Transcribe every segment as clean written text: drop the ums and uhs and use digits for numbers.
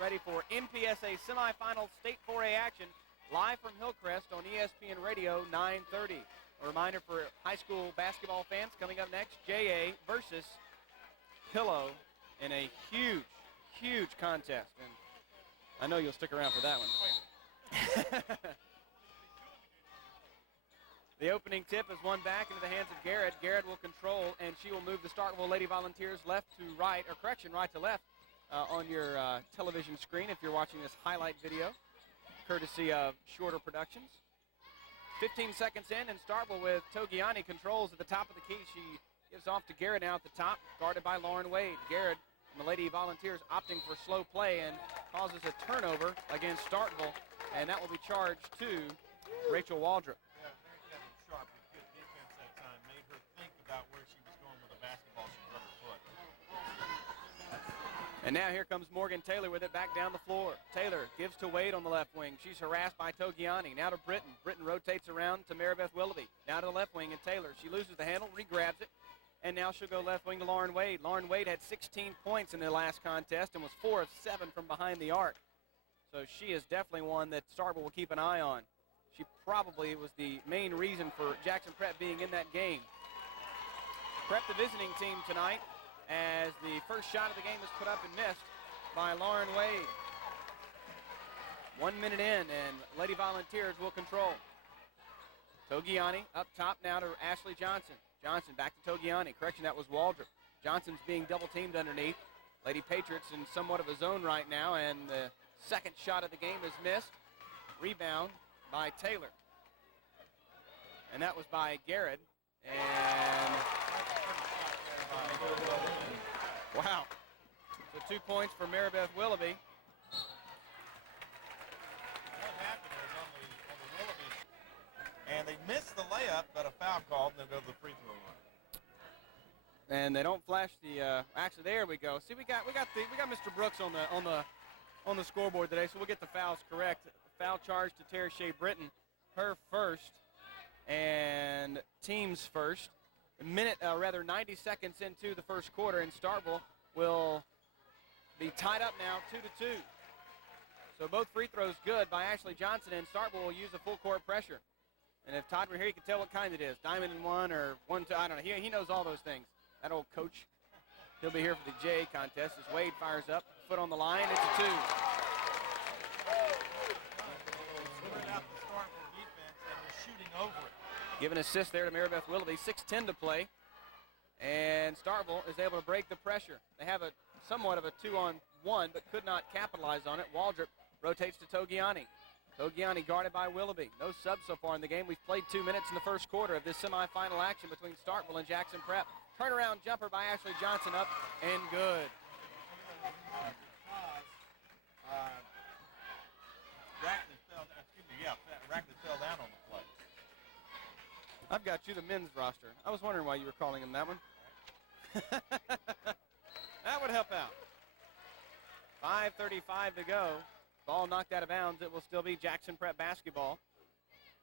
Ready for MPSA semifinal state 4A action live from Hillcrest on ESPN Radio 930. A reminder for high school basketball fans, coming up next, JA versus Pillow in a huge, huge contest. And I know you'll stick around for that one. The opening tip is one back into the hands of Garrett. Garrett will control, and she will move the Starkville Lady Volunteers left to right, or correction, right to left on your television screen if you're watching this highlight video, courtesy of Shorter Productions. 15 seconds in, and Starkville with Togiani controls at the top of the key. She gives off to Garrett now at the top, guarded by Lauren Wade. Garrett and the Lady Volunteers opting for slow play and causes a turnover against Starkville, and that will be charged to Rachel Waldrop. Yeah, very Kevin Sharp with good defense that time. Made her think about where she was going with the basketball. She run her foot. And now here comes Morgan Taylor with it back down the floor. Taylor gives to Wade on the left wing. She's harassed by Togiani. Now to Britton. Britton rotates around to Maribeth Willoughby. Now to the left wing and Taylor. She loses the handle, re-grabs it, and now she'll go left wing to Lauren Wade. Lauren Wade had 16 points in the last contest and was 4 of 7 from behind the arc. So she is definitely one that Starkville will keep an eye on. She probably was the main reason for Jackson Prep being in that game. Prep, the visiting team tonight, as the first shot of the game is put up and missed by Lauren Wade. 1 minute in, and Lady Volunteers will control. Togiani up top now to Ashley Johnson. Johnson back to Togiani. Correction, that was Waldrop. Johnson's being double-teamed underneath. Lady Patriots in somewhat of a zone right now, and the second shot of the game is missed. Rebound by Taylor. And that was by Garrett. And wow. So 2 points for Maribeth Willoughby. What happened was on the Willoughby, and they missed the layup, but a foul called, and they'll go to the free throw line. And they don't flash the. Actually, there we go. See, we got Mr. Brooks on the scoreboard today, so we'll get the fouls correct. Foul charge to Tara Shea Britton, her first, and team's first. 90 seconds into the first quarter, and Starkville will be tied up now 2-2. So both free throws good by Ashley Johnson, and Starkville will use a full court pressure. And if Todd were here, he could tell what kind it is. Diamond in one or 1-2, I don't know. He knows all those things. That old coach. He'll be here for the J contest as Wade fires up. Foot on the line. It's a 2. Out the Starkville defense, and they're shooting over it. Give an assist there to Maribeth Willoughby. 6:10 to play. And Starkville is able to break the pressure. They have a somewhat of a 2-on-1, but could not capitalize on it. Waldrop rotates to Togiani. Togiani guarded by Willoughby. No subs so far in the game. We've played 2 minutes in the first quarter of this semifinal action between Starkville and Jackson Prep. Turnaround jumper by Ashley Johnson up and good. Rackley fell down on the play. I've got you the men's roster. I was wondering why you were calling him that one. That would help out. 5:35 to go. Ball knocked out of bounds. It will still be Jackson Prep basketball.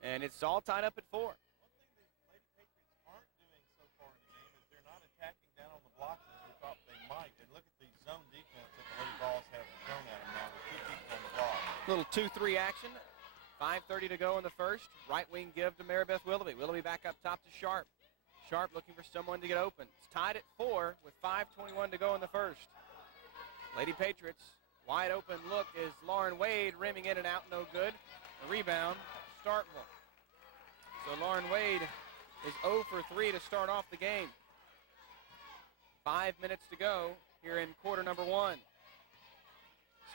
And it's all tied up at 4. One thing the Lady Patriots aren't doing so far in the game is they're not attacking down on the blocks as we thought they might. And look at the zone defense that the Lady Vols have thrown at them now with 2 people on the block. Little 2-3 action. 5:30 to go in the first. Right wing give to Maribeth Willoughby. Willoughby back up top to Sharp. Sharp looking for someone to get open. It's tied at 4 with 5:21 to go in the first. Lady Patriots, wide open look is Lauren Wade rimming in and out, no good. A rebound, Starkville. So Lauren Wade is 0 for 3 to start off the game. 5 minutes to go here in quarter number 1.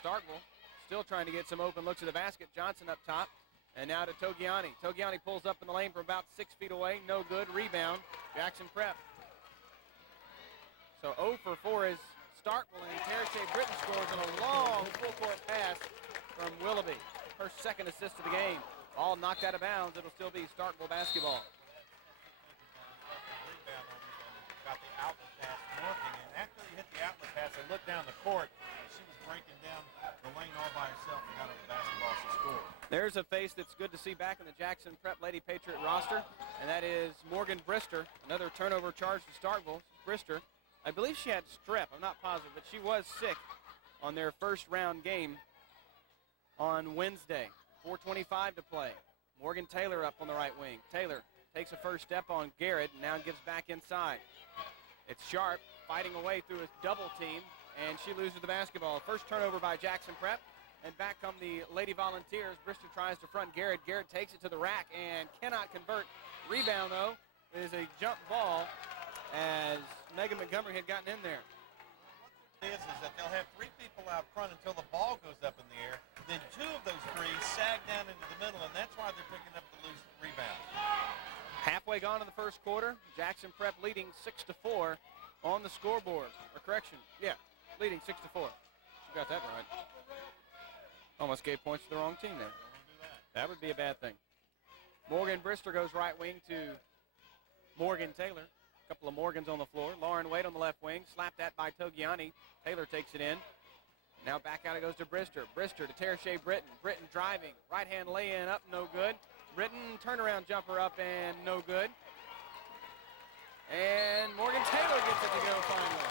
Starkville still trying to get some open looks at the basket. Johnson up top. And now to Togiani. Togiani pulls up in the lane from about 6 feet away. No good. Rebound. Jackson Prep. So 0 for 4 is Starkville, and Tara Shea Britton scores on a long full-court pass from Willoughby. Her second assist of the game. All knocked out of bounds. It'll still be Starkville basketball. Rebound got the outlet pass working, and after he hit the outlet pass, they looked down the court, and she was breaking down the lane all by herself and got her the basketball to score. There's a face that's good to see back in the Jackson Prep Lady Patriot roster, and that is Morgan Brister. Another turnover charge to Starkville. Brister, I believe she had strep. I'm not positive, but she was sick on their first round game on Wednesday. 4:25 to play. Morgan Taylor up on the right wing. Taylor takes a first step on Garrett and now gives back inside. It's Sharp fighting away through his double team, and she loses the basketball. First turnover by Jackson Prep, and back come the Lady Volunteers. Brister tries to front Garrett. Garrett takes it to the rack and cannot convert. Rebound, though, is a jump ball as Megan Montgomery had gotten in there. Is that they'll have three people out front until the ball goes up in the air. Then two of those three sag down into the middle, and that's why they're picking up the loose rebound. Halfway gone in the first quarter, Jackson Prep leading 6-4 on the scoreboard. Or correction, yeah, leading 6-4. She got that right. Almost gave points to the wrong team there. That would be a bad thing. Morgan Brister goes right wing to Morgan Taylor. A couple of Morgans on the floor. Lauren Wade on the left wing. Slapped at by Togiani. Taylor takes it in. Now back out it goes to Brister. Brister to Tara Shea Britton. Britton driving. Right hand lay-in up, no good. Britton turnaround jumper up and no good. And Morgan Taylor gets it to go finally.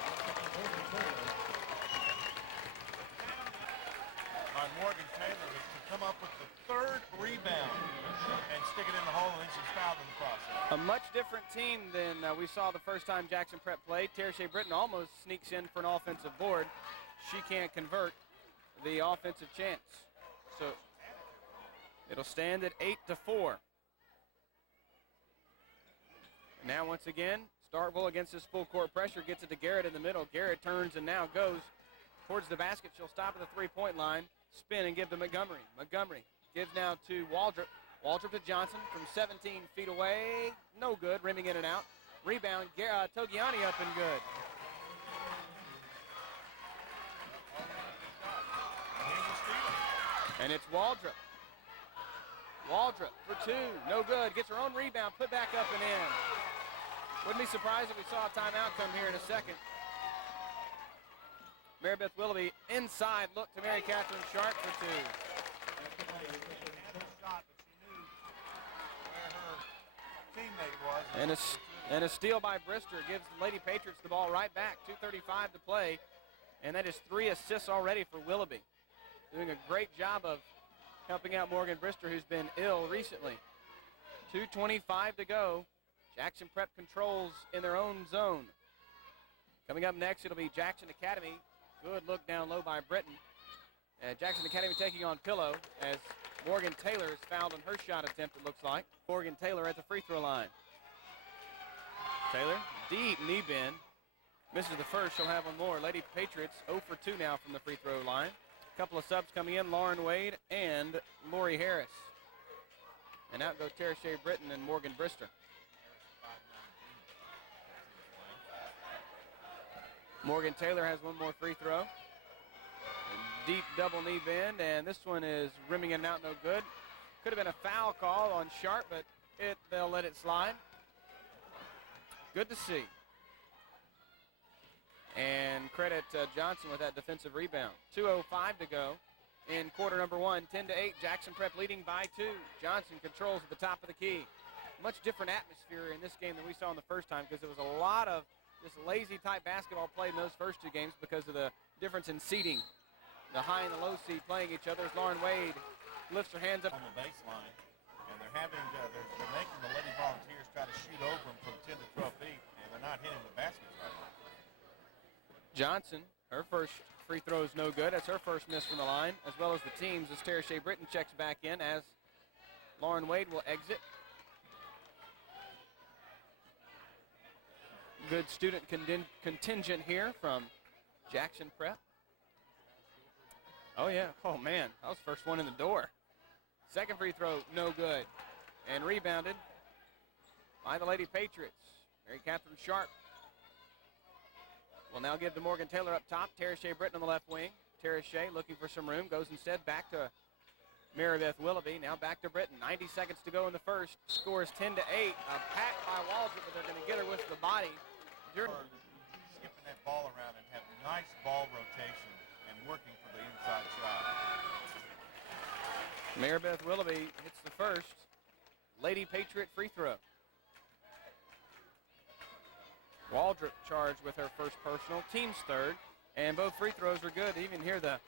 Morgan Taylor has come up with the third rebound and stick it in the hole, and then she's fouled in the process. A much different team than we saw the first time Jackson Prep played. Tara Shea Britton almost sneaks in for an offensive board. She can't convert the offensive chance. So it'll stand at 8-4. Now once again, Starkville against this full court pressure gets it to Garrett in the middle. Garrett turns and now goes towards the basket. She'll stop at the three-point line, spin and give to Montgomery. Montgomery gives now to Waldrop. Waldrop to Johnson from 17 feet away. No good, rimming in and out. Rebound, Togiani up and good. And it's Waldrop. Waldrop for two, no good. Gets her own rebound, put back up and in. Wouldn't be surprised if we saw a timeout come here in a second. Mary Beth Willoughby inside, look to Mary Catherine Sharp for two. And a steal by Brister gives the Lady Patriots the ball right back. 2:35 to play, and that is 3 assists already for Willoughby. Doing a great job of helping out Morgan Brister, who's been ill recently. 2:25 to go. Jackson Prep controls in their own zone. Coming up next, it'll be Jackson Academy. Good look down low by Britton. Jackson Academy taking on Pillow as Morgan Taylor is fouled on her shot attempt, it looks like. Morgan Taylor at the free throw line. Taylor, deep knee bend. Misses the first, she'll have one more. Lady Patriots 0 for 2 now from the free throw line. A couple of subs coming in, Lauren Wade and Lori Harris. And out go Tara Shea Britton and Morgan Brister. Morgan Taylor has one more free throw. Deep double knee bend, and this one is rimming in and out, no good. Could have been a foul call on Sharp, but they'll let it slide. Good to see. And credit Johnson with that defensive rebound. 2:05 to go in quarter number one. 10-8, Jackson Prep leading by 2. Johnson controls at the top of the key. Much different atmosphere in this game than we saw in the first time because there was a lot of just lazy type basketball played in those first two games because of the difference in seeding. The high and the low seed playing each other as Lauren Wade lifts her hands up on the baseline, and they're making the Lady Volunteers try to shoot over them from 10 to 12 feet, and they're not hitting the baskets right now. Johnson, her first free throw is no good. That's her first miss from the line, as well as the team's as Tara Shea Britton checks back in as Lauren Wade will exit. Good student contingent here from Jackson Prep. Oh, yeah. Oh, man. That was the first one in the door. Second free throw, no good. And rebounded by the Lady Patriots. Mary Catherine Sharp will now give to Morgan Taylor up top. Tara Shea Britton on the left wing. Tara Shea looking for some room. Goes instead back to Maribeth Willoughby. Now back to Britton. 90 seconds to go in the first. Score is 10-8. A pack by Waldrop, but they're going to get her with the body. Skipping that ball around and have nice ball rotation and working for the inside shot. Maribeth Willoughby hits the first Lady Patriot free throw. Waldrop charged with her first personal, team's third, and both free throws are good. Even hear the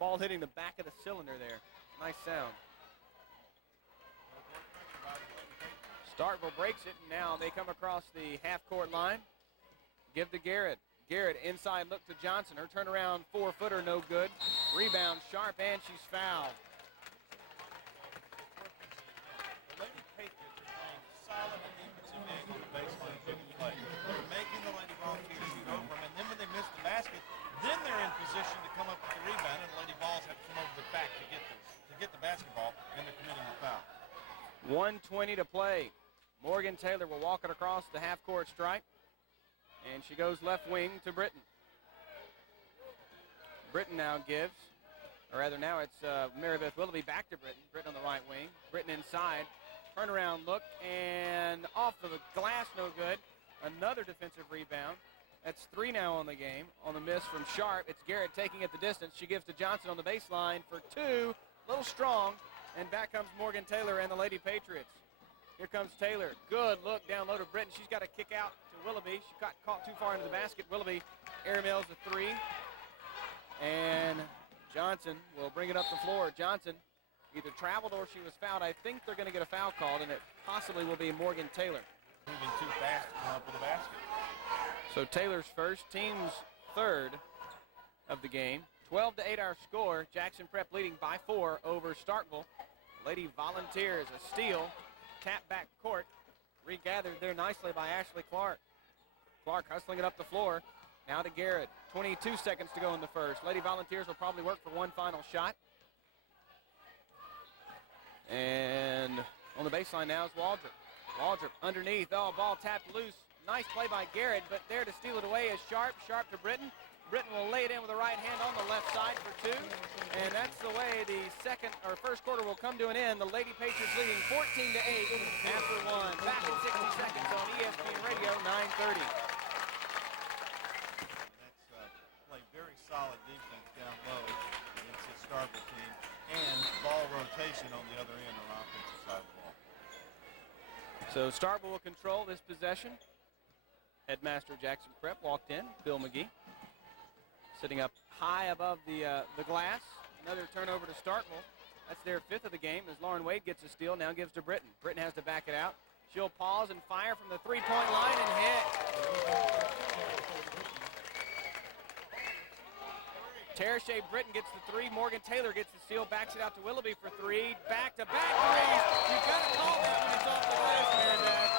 ball hitting the back of the cylinder there. Nice sound. Starkville breaks it, and now they come across the half-court line. Give to Garrett. Garrett inside look to Johnson. Her turnaround four-footer no good. Rebound Sharp, and she's fouled. The Lady Patriots are playing solid defensive game on the baseline of the play. They're making the Lady Volunteers shoot over them, and then when they miss the basket, then they're in position to come up with the rebound, and the Lady Vols have to come over their back to get the basketball, and they're committing the foul. 1:20 to play. Morgan Taylor will walk it across the half-court stripe, and she goes left wing to Britton. Britton now gives, or rather now it's Maribeth Willoughby back to Britton. Britton on the right wing. Britton inside. Turnaround look, and off of the glass, no good. Another defensive rebound. That's 3 now on the game. On the miss from Sharp, it's Garrett taking it the distance. She gives to Johnson on the baseline for 2. A little strong, and back comes Morgan Taylor and the Lady Patriots. Here comes Taylor. Good look down low to Britton. She's got to kick out to Willoughby. She got caught too far into the basket. Willoughby airmails the 3. And Johnson will bring it up the floor. Johnson either traveled or she was fouled. I think they're going to get a foul called, and it possibly will be Morgan Taylor. Moving too fast to come up with a basket. So Taylor's first, team's third of the game. 12-8 our score. Jackson Prep leading by 4 over Starkville. Lady Volunteers, a steal. Tap back court. Regathered there nicely by Ashley Clark. Clark hustling it up the floor. Now to Garrett. 22 seconds to go in the first. Lady Volunteers will probably work for one final shot. And on the baseline now is Waldrop. Waldrop underneath. Oh, ball tapped loose. Nice play by Garrett, but there to steal it away is Sharp. Sharp to Britton. Britton will lay it in with the right hand on the left side for 2. And that's the way the first quarter will come to an end. The Lady Patriots leading 14-8 after 1. Back in 60 seconds on ESPN Radio 930. That's play very solid defense down low against the Starkville team, and ball rotation on the other end on the offensive side of the ball. So Starkville will control this possession. Headmaster Jackson Prep walked in. Bill McGee sitting up high above the glass. Another turnover to Starkville. That's their 5th of the game as Lauren Wade gets a steal. Now gives to Britton. Britton has to back it out. She'll pause and fire from the 3-point line and hit. Tara Shea Britton gets the 3. Morgan Taylor gets the steal. Backs it out to Willoughby for 3. Back-to-back threes. You've got to call that when it's off the glass, Meredith.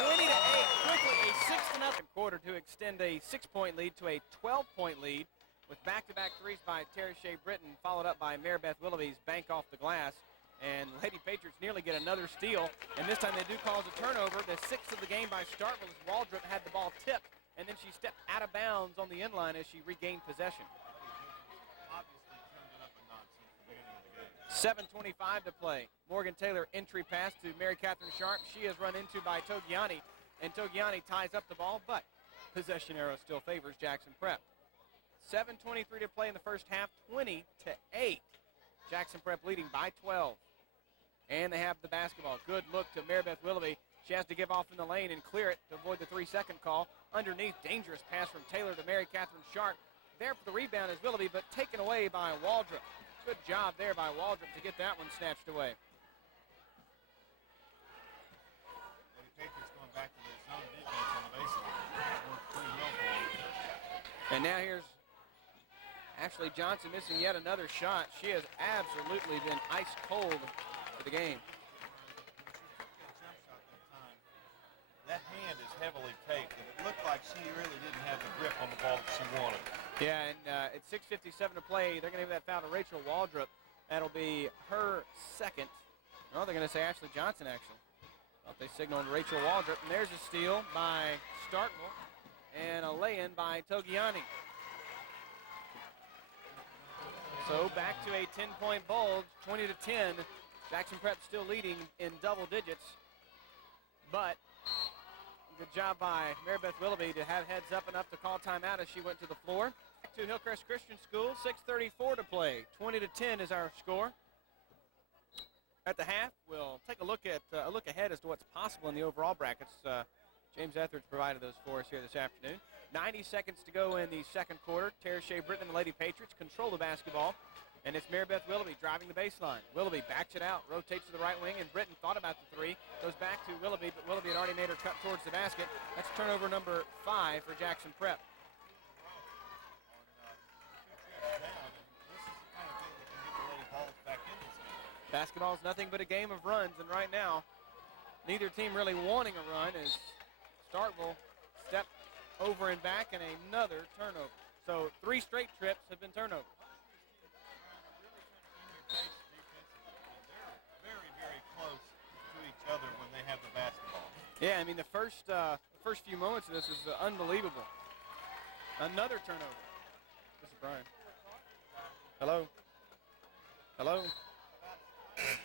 20-8. Quickly a 6-0 quarter to extend a 6-point lead to a 12-point lead with back-to-back threes by Tara Shea Britton, followed up by Maribeth Willoughby's bank off the glass. And Lady Patriots nearly get another steal, and this time they do cause a turnover. The 6th of the game by Starkville as Waldrop had the ball tipped, and then she stepped out of bounds on the inline as she regained possession. Obviously turned it up a notch since the beginning of the game. 7:25 to play. Morgan Taylor entry pass to Mary Catherine Sharp. She is run into by Togiani, and Togiani ties up the ball, but possession arrow still favors Jackson Prep. 7:23 to play in the first half, 20-8. Jackson Prep leading by 12. And they have the basketball. Good look to Maribeth Willoughby. She has to give off in the lane and clear it to avoid the 3-second call. Underneath, dangerous pass from Taylor to Mary Catherine Sharp. There for the rebound is Willoughby, but taken away by Waldrop. Good job there by Waldrop to get that one snatched away. Lady Patriots going back to their zone defense on the baseline. Worked pretty well for them. And now here's Ashley Johnson missing yet another shot. She has absolutely been ice cold for the game. That hand is heavily taped, and it looked like she really didn't have the grip on the ball that she wanted. Yeah, and at 6:57 to play, they're going to give that foul to Rachel Waldrop. That'll be her second. No, they're going to say Ashley Johnson, actually. Thought they signaled Rachel Waldrop, and there's a steal by Starkville. and a lay-in by Togiani. So back to a 10-point bulge, 20-10. Jackson Prep still leading in double digits, but good job by Marybeth Willoughby to have heads up enough to call timeout as she went to the floor. Back to Hillcrest Christian School, 6:34 to play. 20-10 is our score. At the half, we'll take a look ahead as to what's possible in the overall brackets. James Etheridge provided those for us here this afternoon. 90 seconds to go in the second quarter. Tara Shea Britton and the Lady Patriots control the basketball. And it's Marybeth Willoughby driving the baseline. Willoughby backs it out, rotates to the right wing, and Britton thought about the three. Goes back to Willoughby, but Willoughby had already made her cut towards the basket. That's turnover number 5 for Jackson Prep. Basketball is nothing but a game of runs, and right now, neither team really wanting a run as Starkville stepped over and back, and another turnover. So 3 straight trips have been turnovers. Other when they have the basketball. Yeah, I mean the first few moments of this is unbelievable. Another turnover. This is Brian. Hello. Hello.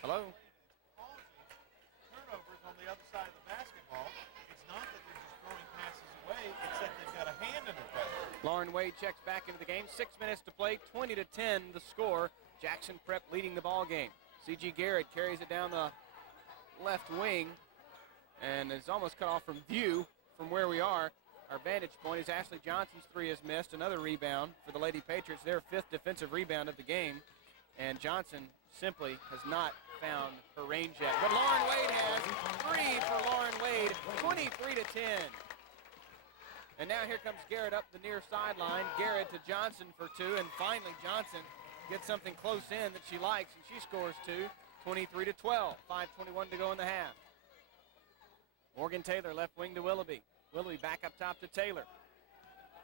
Hello. Turnovers on the other side of the basketball. It's not that they're just throwing passes away. It's that they've got a hand in their basket. Lauren Wade checks back into the game. 6 minutes to play. 20-10 the score. Jackson Prep leading the ball game. C.G. Garrett carries it down the left wing and is almost cut off from view from where we are. Our vantage point is Ashley Johnson's 3 is missed. Another rebound for the Lady Patriots, their 5th defensive rebound of the game. And Johnson simply has not found her range yet. But Lauren Wade has 3 for Lauren Wade, 23-10. And now here comes Garrett up the near sideline. Garrett to Johnson for 2, and finally Johnson gets something close in that she likes, and she scores 2. 23-12, 5:21 to go in the half. Morgan Taylor left wing to Willoughby. Willoughby back up top to Taylor.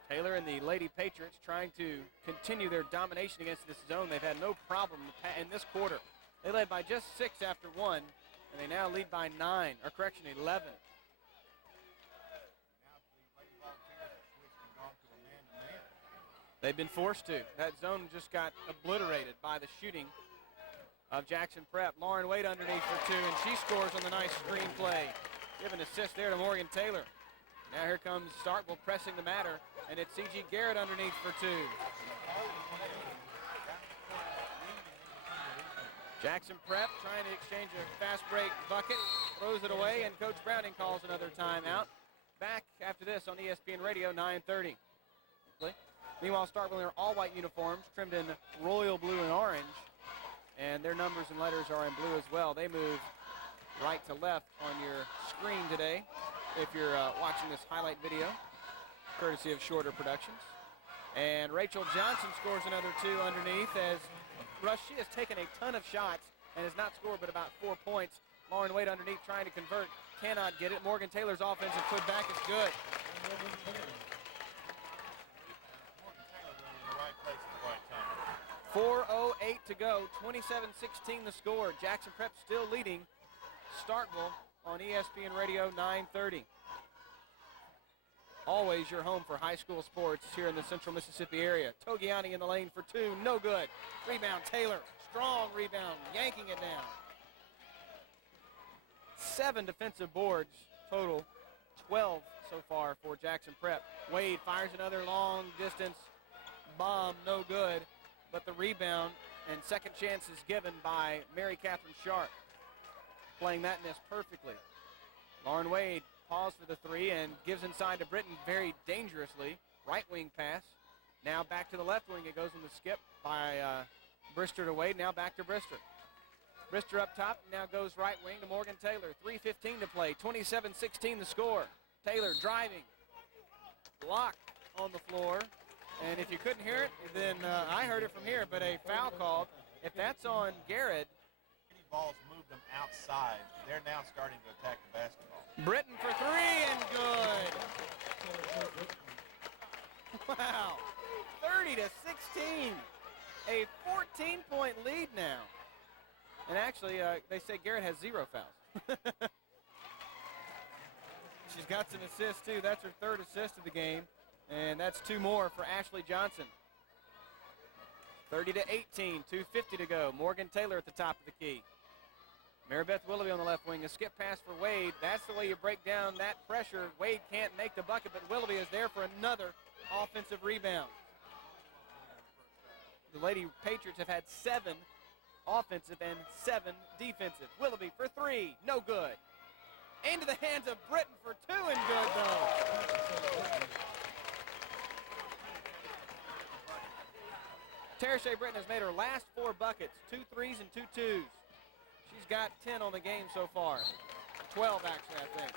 Taylor and the Lady Patriots trying to continue their domination against this zone. They've had no problem in this quarter. They led by just 6 after 1, and they now lead by 9, or correction, 11. They've been forced to. That zone just got obliterated by the shooting of Jackson Prep. Lauren Wade underneath for 2, and she scores on the nice screen play. Give an assist there to Morgan Taylor. Now here comes Starkville pressing the matter, and it's C.G. Garrett underneath for 2. Jackson Prep trying to exchange a fast break bucket, throws it away, and Coach Browning calls another timeout. Back after this on ESPN Radio, 9:30. Meanwhile, Starkville in their all-white uniforms, trimmed in royal blue and orange, and their numbers and letters are in blue as well. They move right to left on your screen today if you're watching this highlight video, courtesy of Shorter Productions. And Rachel Johnson scores another 2 underneath as she has taken a ton of shots and has not scored but about 4 points. Lauren Wade underneath trying to convert, cannot get it. Morgan Taylor's offensive putback is good. 4:08 to go, 27-16 the score. Jackson Prep still leading Starkville on ESPN Radio, 9:30. Always your home for high school sports here in the central Mississippi area. Togiani in the lane for 2, no good. Rebound, Taylor, strong rebound, yanking it down. 7 defensive boards total, 12 so far for Jackson Prep. Wade fires another long distance bomb, no good. But the rebound and second chance is given by Mary Catherine Sharp, playing that miss perfectly. Lauren Wade paused for the 3 and gives inside to Britton very dangerously. Right wing pass. Now back to the left wing. It goes on the skip by Brister to Wade. Now back to Brister. Brister up top, now goes right wing to Morgan Taylor. 3:15 to play, 27-16 the score. Taylor driving, blocked on the floor. And if you couldn't hear it, then I heard it from here, but a foul called. If that's on Garrett. Any balls moved them outside. They're now starting to attack the basketball. Britton for 3 and good. Wow, 30-16. A 14-point lead now. And actually, they say Garrett has 0 fouls. She's got some assists, too. That's her third assist of the game, and that's 2 more for Ashley Johnson. 30-18, 2:50 to go. Morgan Taylor at the top of the key. Maribeth Willoughby on the left wing. A skip pass for Wade. That's the way you break down that pressure. Wade can't make the bucket, but Willoughby is there for another offensive rebound. The Lady Patriots have had 7 offensive and 7 defensive. Willoughby for 3, no good. Into the hands of Britton for 2 and good, though. Tara Shea Britton has made her last 4 buckets, 2 threes and 2 twos. She's got 10 on the game so far. 12, actually, I think.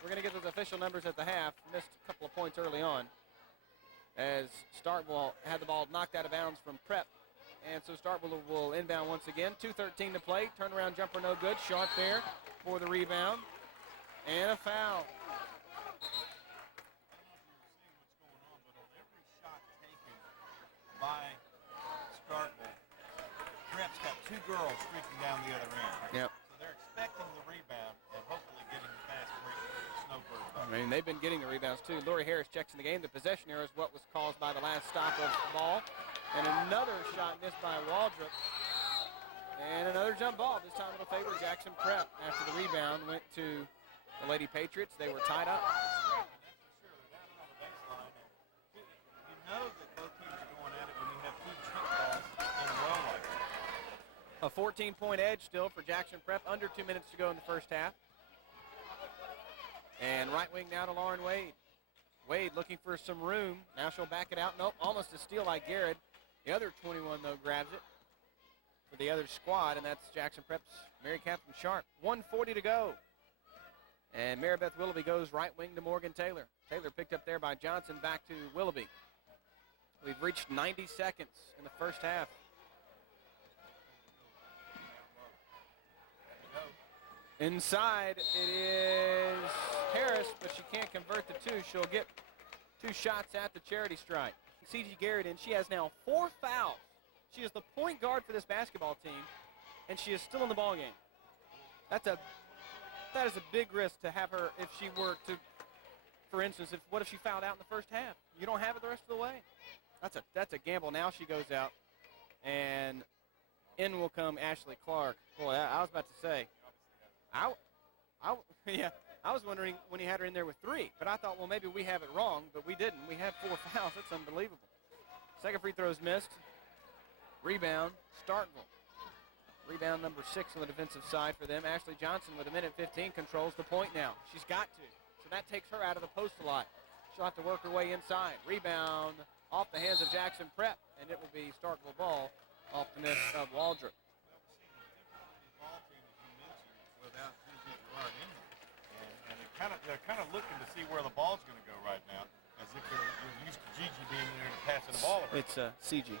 We're going to get those official numbers at the half. Missed a couple of points early on as Starkville had the ball knocked out of bounds from Prep. And so Starkville will inbound once again. 2:13 to play. Turnaround jumper no good. Sharp there for the rebound. And a foul. By Starkville, Prep's got 2 girls streaking down the other end. Yep. So they're expecting the rebound and hopefully getting the fast break snowbird bucket. I mean, they've been getting the rebounds too. Lori Harris checks in the game. The possession error is what was caused by the last stop of the ball. And another shot missed by Waldrop. And another jump ball. This time it'll favor Jackson Prep after the rebound went to the Lady Patriots. They were tied up. You know that both teams are going at it when you have 2 jump balls in a row like that. A 14-point edge still for Jackson Prep. Under 2 minutes to go in the first half. And right wing now to Lauren Wade. Wade looking for some room. Now she'll back it out. Nope, almost a steal like Garrett. The other 21, though, grabs it for the other squad, and that's Jackson Prep's Mary Catherine Sharp. 1:40 to go. And Maribeth Willoughby goes right wing to Morgan Taylor. Taylor picked up there by Johnson, back to Willoughby. We've reached 90 seconds in the first half. Inside, it is Harris, but she can't convert the 2. She'll get 2 shots at the charity strike. C.G. Garrett in. She has now 4 fouls. She is the point guard for this basketball team, and she is still in the ballgame. That is a big risk to have her if she were to, for instance, what if she fouled out in the first half? You don't have it the rest of the way. That's a gamble. Now she goes out, and in will come Ashley Clark. Boy, I was about to say, I was wondering when he had her in there with 3, but I thought, well, maybe we have it wrong, but we didn't. We had 4 fouls. That's unbelievable. Second free throw is missed. Rebound, Starkville. Rebound number 6 on the defensive side for them. Ashley Johnson with 1:15 controls the point now. She's got to. So that takes her out of the post a lot. She'll have to work her way inside. Rebound off the hands of Jackson Prep, and it will be Starkville ball off the miss of Waldrop. They're kind of looking to see where the ball's going to go right now, as if they're used to Gigi being there and passing the ball around. It's CG.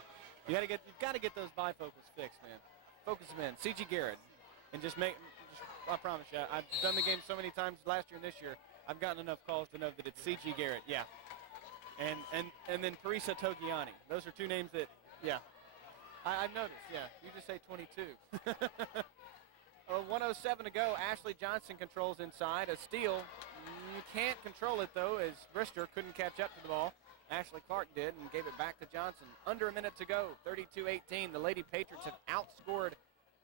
You've got to get those bifocals fixed, man. Focus them in. CG Garrett, and I promise you, I've done the game so many times last year and this year. I've gotten enough calls to know that it's CG Garrett. Yeah. And then Parisa Togiani. Those are 2 names that, yeah. I've noticed. Yeah. You just say 22. 1:07 to go. Ashley Johnson controls inside. A steal. You can't control it, though, as Brister couldn't catch up to the ball. Ashley Clark did and gave it back to Johnson. Under a minute to go. 32-18. The Lady Patriots have outscored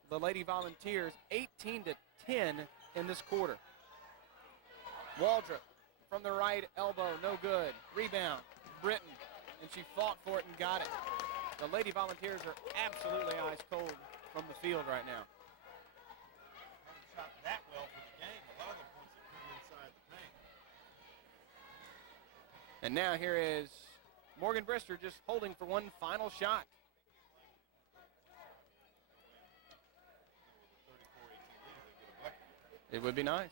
the Lady Volunteers 18-10 in this quarter. Waldrop from the right elbow. No good. Rebound. Britton. And she fought for it and got it. The Lady Volunteers are absolutely ice cold from the field right now. Shot that well for the game. A lot of the points that come inside the paint. And now here is Morgan Brister just holding for one final shot. It would be nice.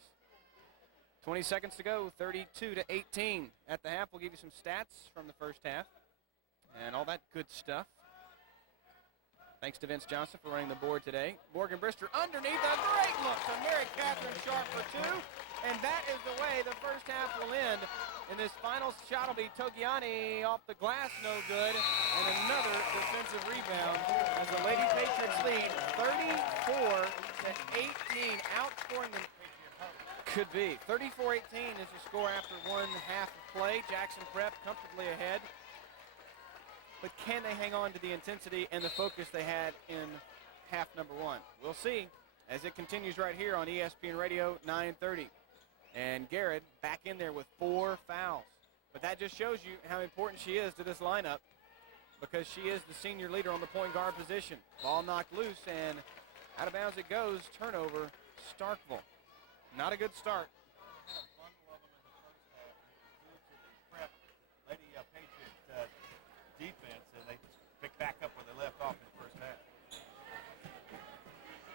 20 seconds to go, 32-18 at the half. We'll give you some stats from the first half and all that good stuff. Thanks to Vince Johnson for running the board today. Morgan Brister underneath, a great look to Mary Catherine Sharp for 2. And that is the way the first half will end. And this final shot will be Togiani off the glass, no good. And another defensive rebound as the Lady Patriots lead 34-18, outscoring them. Could be. 34-18 is the score after one half of play. Jackson Prep comfortably ahead. But can they hang on to the intensity and the focus they had in half number one? We'll see as it continues right here on ESPN Radio 930. And Garrett back in there with 4 fouls. But that just shows you how important she is to this lineup because she is the senior leader on the point guard position. Ball knocked loose and out of bounds it goes. Turnover, Starkville. Not a good start. Had a bundle of them in the first half. Due to the Prep Lady Patriot defense, and they picked back up where they left off in the first half.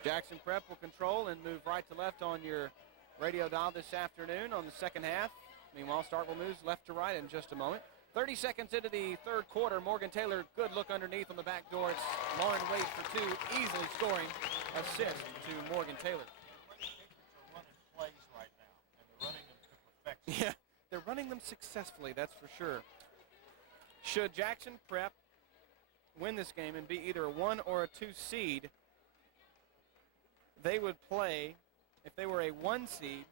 Jackson Prep will control and move right to left on your radio dial this afternoon on the second half. Meanwhile, Starkville moves left to right in just a moment. 30 seconds into the third quarter, Morgan Taylor, good look underneath on the back door. It's Lauren Wade for 2, easily scoring assist to Morgan Taylor. Plays right now, and they're running them to perfection. Yeah, they're running them successfully, that's for sure. Should Jackson Prep win this game and be either a 1 or a 2 seed, they would play, if they were a 1 seed,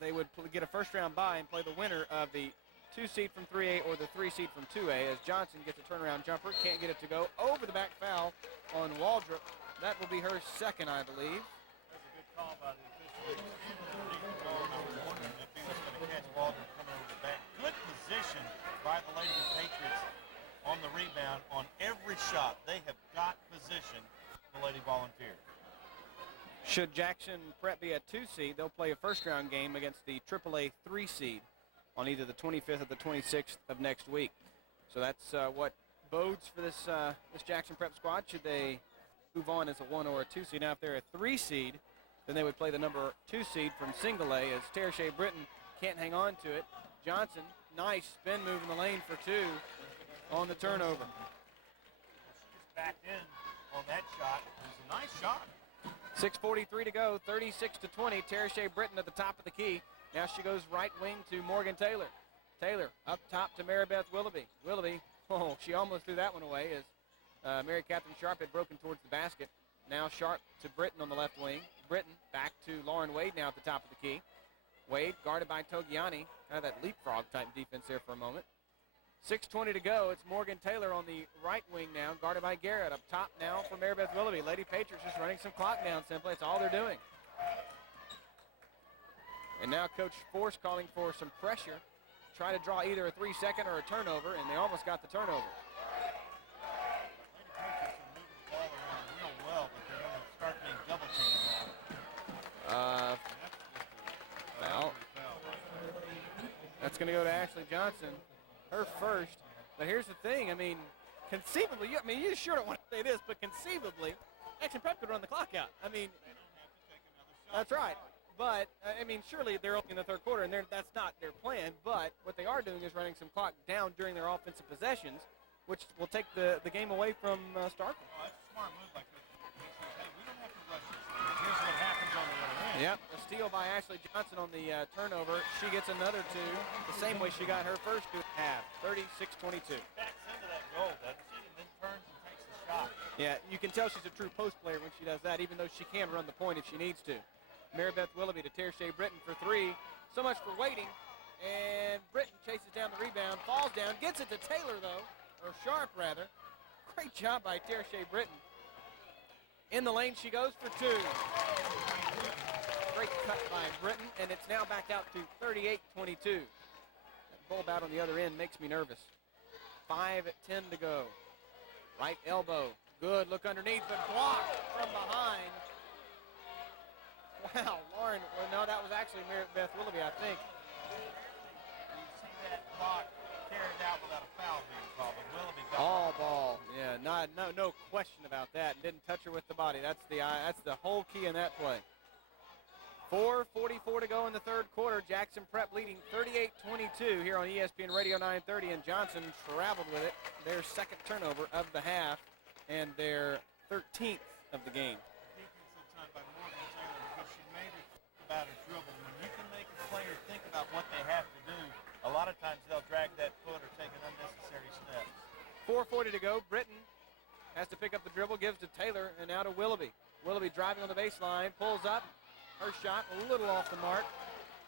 they would get a first-round bye and play the winner of the 2 seed from 3A or the 3 seed from 2A as Johnson gets a turnaround jumper, can't get it to go. Over the back foul on Waldrop. That will be her second, I believe. That's a good call by the official. I was wondering if he was going to catch Waldron coming over the back. Good position by the Lady Patriots on the rebound on every shot. They have got position, the Lady Volunteers. Should Jackson Prep be a 2 seed, they'll play a first-round game against the AAA 3 seed on either the 25th or the 26th of next week. So that's what bodes for this this Jackson Prep squad. Should they move on as a 1 or a 2 seed? Now, if they're a 3 seed, then they would play the number 2 seed from single A as Tara Shea Britton can't hang on to it. Johnson, nice spin move in the lane for 2 on the turnover. She just backed in on that shot. It was a nice shot. 6:43 to go, 36-20. Tara Shea Britton at the top of the key. Now she goes right wing to Morgan Taylor. Taylor up top to Maribeth Willoughby. Willoughby, oh, she almost threw that one away as Mary Catherine Sharp had broken towards the basket. Now Sharp to Britton on the left wing. Britton back to Lauren Wade now at the top of the key. Wade guarded by Togiani. Kind of that leapfrog type defense there for a moment. 6:20 to go. It's Morgan Taylor on the right wing now, guarded by Garrett. Up top now for Maribeth Willoughby. Lady Patriots just running some clock down simply. That's all they're doing. And now Coach Force calling for some pressure. Try to draw either a 3-second or a turnover, and they almost got the turnover. Lady Patriots are moving the ball around real well, but they're going to start being double teamed now. Foul. That's going to go to Ashley Johnson. Her first. But here's the thing. I mean, conceivably, you sure don't want to say this, but conceivably, Jackson Prep could run the clock out. I mean, that's right. But, I mean, surely they're only in the third quarter, and that's not their plan. But what they are doing is running some clock down during their offensive possessions, which will take the game away from Starkville. Oh, that's a smart move by Coach. He says, hey, we don't have to rush this thing. Here's what happens on the other end. Yep, a steal by Ashley Johnson on the turnover. She gets another 2, the same way she got her first 2 half, 36-22. Backs into that goal, doesn't she? And then turns and takes the shot. Yeah, you can tell she's a true post player when she does that, even though she can run the point if she needs to. Maribeth Willoughby to Tara Shea Britton for 3. So much for waiting. And Britton chases down the rebound, falls down, gets it to Taylor, though, or Sharp, rather. Great job by Tara Shea Britton. In the lane she goes for 2. Great cut by Britton, and it's now back out to 38-22. That bulb out on the other end makes me nervous. 5:10 to go. Right elbow. Good look underneath, but blocked from behind. Wow, Lauren, well, no, that was actually Maribeth Willoughby, I think. You see that block carried out without a foul being called, but Willoughby got All ball. Yeah, no question about that. Didn't touch her with the body. That's the whole key in that play. 4:44 to go in the third quarter. Jackson Prep leading 38-22 here on ESPN Radio 930, and Johnson traveled with it. Their second turnover of the half and their 13th of the game. defensive time by Morgan Taylor because she made her think about her dribble. When you can make a player think about what they have to do, a lot of times they'll drag that foot or take an unnecessary step. 4:40 to go. Britton has to pick up the dribble, gives to Taylor, and now to Willoughby. Willoughby driving on the baseline, pulls up. Her shot a little off the mark.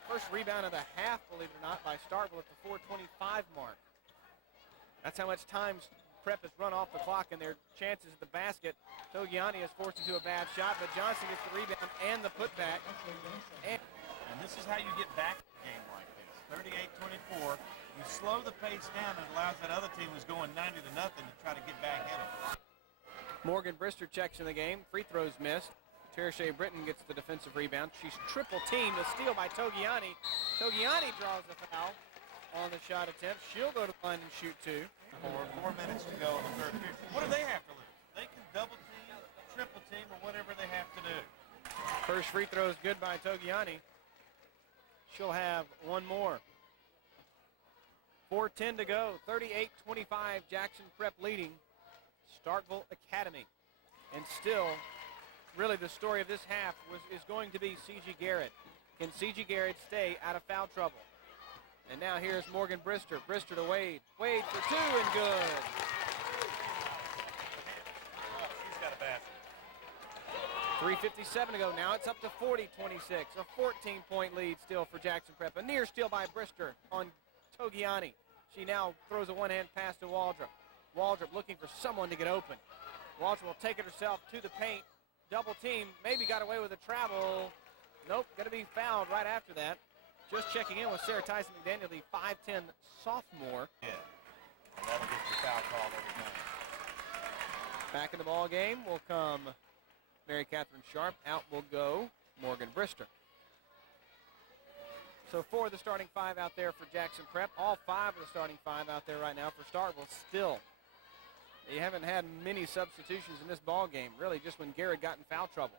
First rebound of the half, believe it or not, by Starkville at the 4:25 mark. That's how much time Prep has run off the clock and their chances at the basket. Togiani is forced into a bad shot, but Johnson gets the rebound and the putback. And this is how you get back to a game like this. 38-24. You slow the pace down, and it allows that other team who's going 90-0 to try to get back in it. Morgan Brister checks in the game. Free throws missed. Tereshea Britton gets the defensive rebound. She's triple teamed. A steal by Togiani. Togiani draws the foul on the shot attempt. She'll go to the line and shoot two. 4 minutes to go in the third period. What do they have to lose? They can double team, triple team, or whatever they have to do. First free throw is good by Togiani. She'll have one more. 4:10 to go. 38-25. Jackson Prep leading Starkville Academy. And still, really the story of this half is going to be C.G. Garrett. Can C.G. Garrett stay out of foul trouble? And now here's Morgan Brister. Brister to Wade. Wade for two and good. He's got a basket. 3:57 to go. Now it's up to 40-26. A 14-point lead still for Jackson Prep. A near steal by Brister on Togiani. She now throws a one-hand pass to Waldrop. Waldrop looking for someone to get open. Waldrop will take it herself to the paint. Double team. Maybe got away with a travel. Nope. Going to be fouled right after that. Just checking in with Sarah Tyson McDaniel, the 5'10 sophomore. Yeah. And that'll get the foul call every time. Back in the ball game will come Mary Catherine Sharp. Out will go Morgan Brister. So four of the starting five out there for Jackson Prep. All five of the starting five out there right now for Starkville still. You haven't had many substitutions in this ball game, really, just when Garrett got in foul trouble.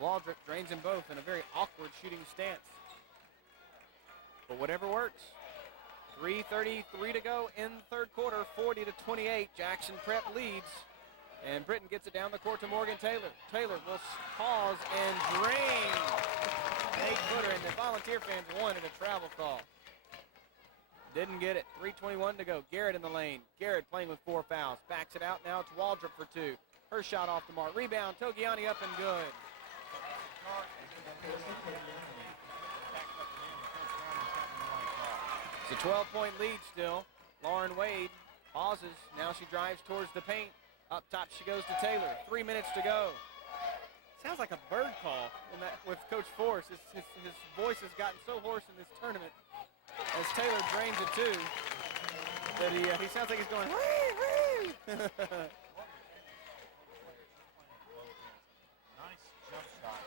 Waldrop drains them both in a very awkward shooting stance. But whatever works. 3:33 to go in the third quarter, 40-28. Jackson Prep leads. And Britton gets it down the court to Morgan Taylor. Taylor will pause and drain. 8-footer, and the Volunteer fans wanted a travel call. Didn't get it. 3:21 to go. Garrett in the lane. Garrett playing with 4 fouls. Backs it out now to Waldrop for 2. Her shot off the mark. Rebound. Togiani up and good. It's a 12-point lead still. Lauren Wade pauses. Now she drives towards the paint. Up top she goes to Taylor. 3 minutes to go. Sounds like a bird call in that with Coach Forrest. His voice has gotten so hoarse in this tournament as Taylor drains it too that he sounds like he's going, whee, whee. Nice jump shot.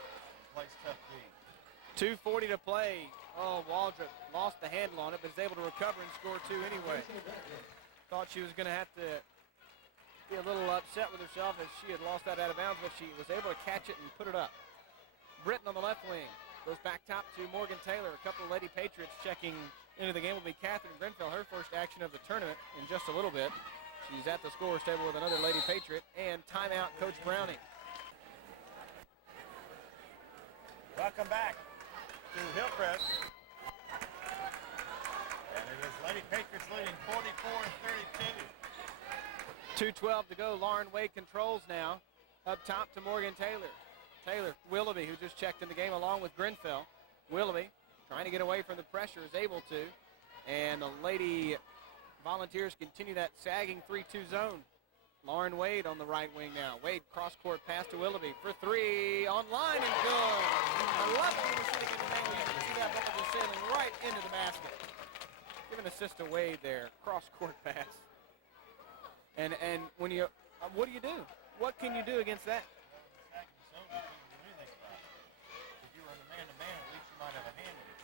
Plays tough D. 2:40 to play. Oh, Waldrop lost the handle on it, but is able to recover and score 2 anyway. Thought she was going to have to be a little upset with herself as she had lost that out of bounds, but she was able to catch it and put it up. Britton on the left wing goes back top to Morgan Taylor. A couple of Lady Patriots checking into the game will be Catherine Grenfell, her first action of the tournament in just a little bit. She's at the scorer's table with another Lady Patriot, and timeout, Coach Browning. Welcome back to Hillcrest. And it is Lady Patriots leading 44-32. 2:12 to go. Lauren Wade controls now. Up top to Morgan Taylor. Taylor, Willoughby, who just checked in the game along with Grenfell. Willoughby trying to get away from the pressure, is able to. And the Lady Volunteers continue that sagging 3-2 zone. Lauren Wade on the right wing now. Wade cross-court pass to Willoughby for 3. Online and good. I love it when we're sitting in the angle. You can see that ball just sailing right into the basket. Give an assist to Wade there. Cross-court pass. And when you, what do you do? What can you do against that? If you were in a man-to-man, at least you might have a hand in it.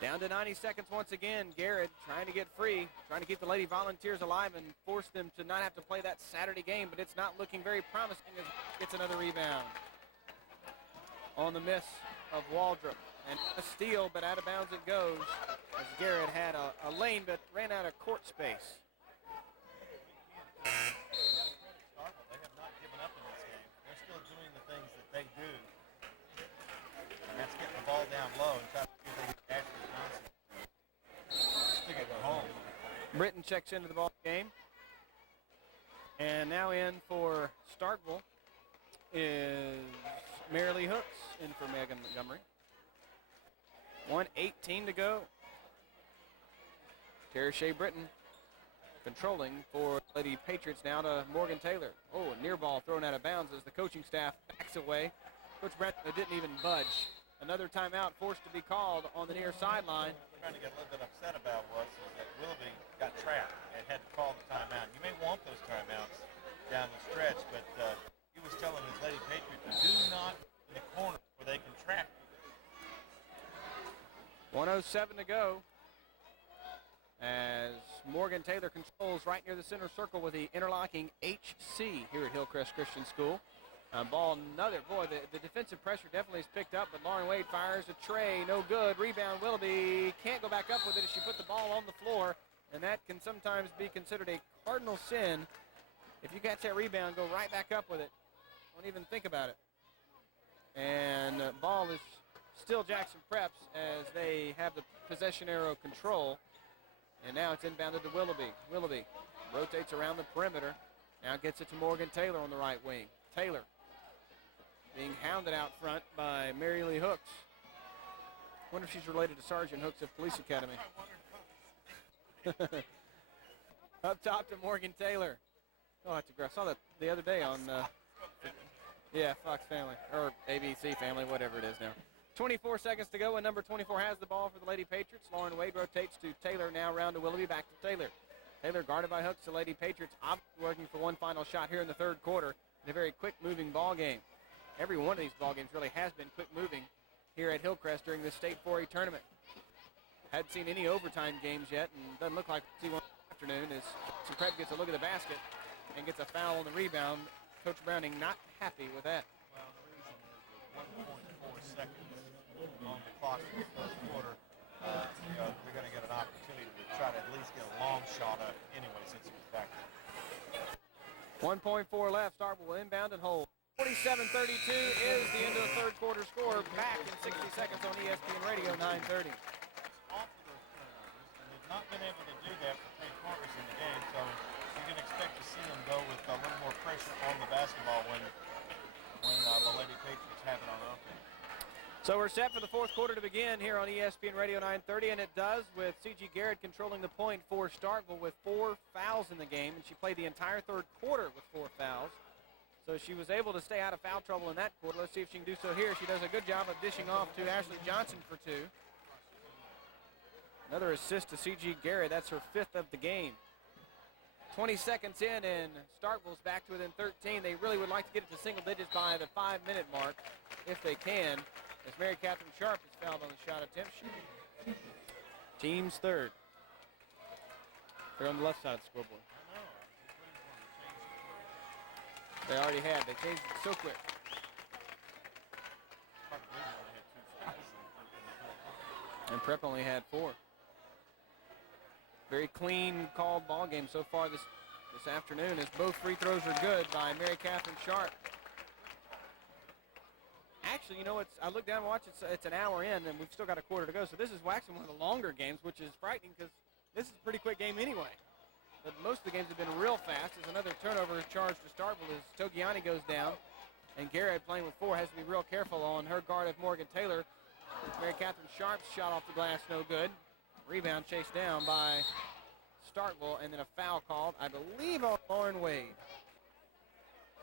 Down to 90 seconds once again. Garrett trying to get free, trying to keep the Lady Volunteers alive and force them to not have to play that Saturday game, but it's not looking very promising as gets another rebound. On the miss of Waldrop. And a steal, but out of bounds it goes as Garrett had a lane but ran out of court space. They have not given up in this game. They're still doing the things that they do. And that's getting the ball down low and trying to see if they can Ashley Johnson. Stick it home. Britton checks into the ball game. And now in for Starkville is Marilee Hooks in for Megan Montgomery. 1:18 to go. Terry Shea Britton controlling for Lady Patriots now to Morgan Taylor. Oh, a near ball thrown out of bounds as the coaching staff backs away. Coach Brent didn't even budge. Another timeout forced to be called on the near sideline. What we're trying to get a little bit upset about was that Willoughby got trapped and had to call the timeout. You may want those timeouts down the stretch, but he was telling his Lady Patriots, do not in the corner where they can trap you. 1:07 to go as Morgan Taylor controls right near the center circle with the interlocking HC here at Hillcrest Christian School. Ball another, boy, the defensive pressure definitely is picked up, but Lauren Wade fires a tray, no good. Rebound, Willoughby can't go back up with it as she put the ball on the floor, and that can sometimes be considered a cardinal sin. If you catch that rebound, go right back up with it. Don't even think about it. And ball is still Jackson Preps as they have the possession arrow control. And now it's inbounded to Willoughby. Willoughby rotates around the perimeter. Now gets it to Morgan Taylor on the right wing. Taylor being hounded out front by Mary Lee Hooks. Wonder if she's related to Sergeant Hooks of Police Academy. Up top to Morgan Taylor. Oh, I saw that the other day on, Fox Family, or ABC Family, whatever it is now. 24 seconds to go, and number 24 has the ball for the Lady Patriots. Lauren Wade rotates to Taylor, now round to Willoughby, back to Taylor. Taylor guarded by Hooks. The Lady Patriots obviously working for one final shot here in the third quarter in a very quick-moving ball game. Every one of these ball games really has been quick-moving here at Hillcrest during the State 4A tournament. Hadn't seen any overtime games yet, and doesn't look like we'll see one this afternoon as Prep gets a look at the basket and gets a foul on the rebound. Coach Browning not happy with that. Well, the reason is 1.4 seconds on the clock in the first quarter. We're going to get an opportunity to try to at least get a long shot up anyway since it was back there. 1.4 left. Starkville will inbound and hold. 47-32 is the end of the third quarter score. Back in 60 seconds on ESPN Radio 930. Off of those turnovers, and they've not been able to do that for 3 quarters in the game, so you can expect to see them go with a little more pressure on the basketball when the Lady Patriots have it on offense. So we're set for the fourth quarter to begin here on ESPN Radio 930, and it does with C.G. Garrett controlling the point for Starkville with 4 fouls in the game, and she played the entire third quarter with 4 fouls. So she was able to stay out of foul trouble in that quarter. Let's see if she can do so here. She does a good job of dishing off to Ashley Johnson for 2. Another assist to C.G. Garrett. That's her 5th of the game. 20 seconds in, and Starkville's back to within 13. They really would like to get it to single digits by the 5-minute mark if they can, as Mary Catherine Sharp is fouled on the shot attempt. Team's 3rd. They're on the left side of the scoreboard. They already had. They changed it so quick. And Prep only had 4. Very clean called ball game so far this afternoon, as both free throws are good by Mary Catherine Sharp. Actually, you know, I look down and watch, it's an hour in, and we've still got a quarter to go. So this is waxing one of the longer games, which is frightening because this is a pretty quick game anyway. But most of the games have been real fast. As another turnover is charged to Starkville as Togiani goes down. And Garrett, playing with 4, has to be real careful on her guard of Morgan Taylor. Mary Catherine Sharp's shot off the glass, no good. Rebound chased down by Starkville, and then a foul called, I believe, on Lauren Wade.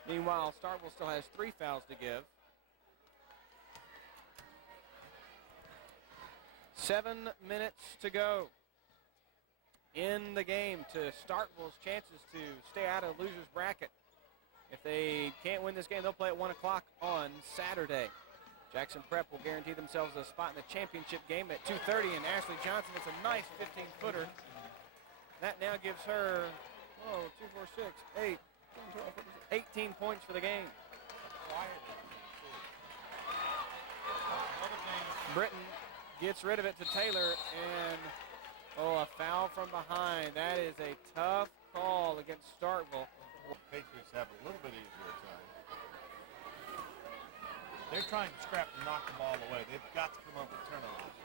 Meanwhile, Starkville still has 3 fouls to give. 7 minutes to go in the game to Starkville's chances to stay out of the loser's bracket. If they can't win this game, they'll play at 1 o'clock on Saturday. Jackson Prep will guarantee themselves a spot in the championship game at 2:30, and Ashley Johnson, it's a nice 15-footer. That now gives her, 2, 4, 6, 8, 18 points for the game. Britton gets rid of it to Taylor, and a foul from behind. That is a tough call against Starkville. Patriots have a little bit easier time. They're trying to scrap and knock the ball away. They've got to come up with turnovers.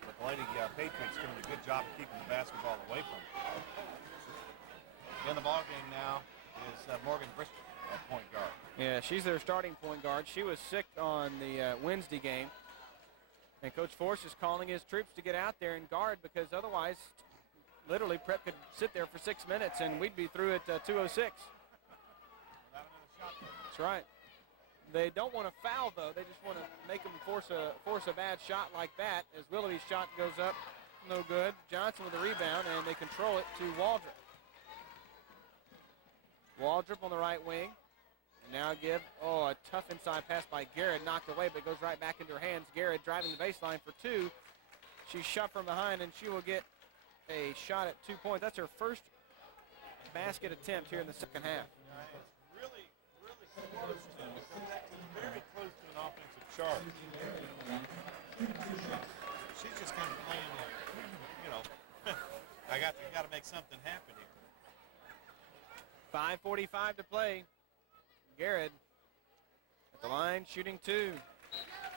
But the Lady Patriots doing a good job of keeping the basketball away from them. In the ball game now is Morgan Brister at point guard. Yeah, she's their starting point guard. She was sick on the Wednesday game. And Coach Force is calling his troops to get out there and guard because otherwise, literally, Prep could sit there for 6 minutes and we'd be through at 2:06. That's right. They don't want to foul, though. They just want to make them force a bad shot like that. As Willoughby's shot goes up, no good. Johnson with the rebound, and they control it to Waldrop. Waldrop on the right wing. And now a tough inside pass by Garrett, knocked away, but goes right back into her hands. Garrett driving the baseline for 2. She's shot from behind, and she will get a shot at 2 points. That's her first basket attempt here in the second half. It's really, really close to it. It's very close to an offensive charge. She's just kind of playing like, I got to make something happen here. 5:45 to play. Garrett at the line, shooting 2.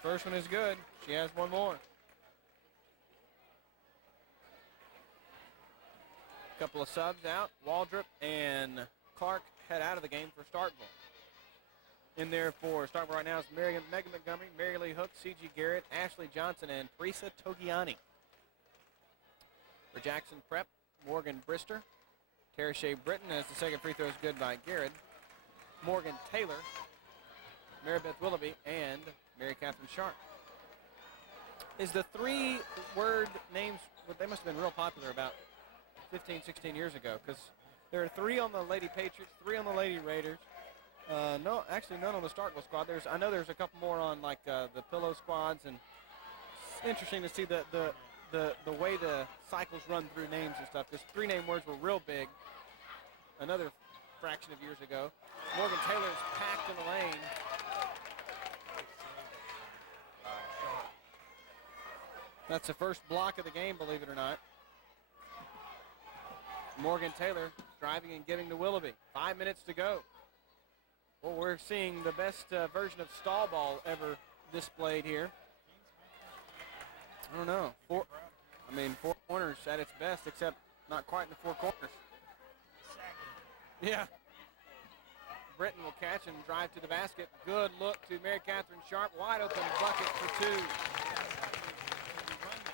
First one is good. She has one more. Couple of subs out. Waldrop and Clark head out of the game for Starkville. In there for Starkville right now is Megan Montgomery, Mary Lee Hook, C.G. Garrett, Ashley Johnson, and Parisa Togiani. For Jackson Prep, Morgan Brister, Tara Shea Britton, as the second free throw is good by Garrett. Morgan Taylor, Maribeth Willoughby, and Mary Catherine Sharp. Is the 3-word names, they must have been real popular about 15, 16 years ago, because there are 3 on the Lady Patriots, 3 on the Lady Raiders. No, actually none on the Starkville squad. I know there's a couple more on like the Pillow squads, and it's interesting to see the way the cycles run through names and stuff, because 3-name words were real big another fraction of years ago. Morgan Taylor is packed in the lane. That's the first block of the game, believe it or not. Morgan Taylor driving and giving to Willoughby. 5 minutes to go. Well, we're seeing the best version of stall ball ever displayed here. I don't know. 4 corners at its best, except not quite in the 4 corners. Yeah. Britton will catch and drive to the basket. Good look to Mary Catherine Sharp. Wide open bucket for 2. You keep going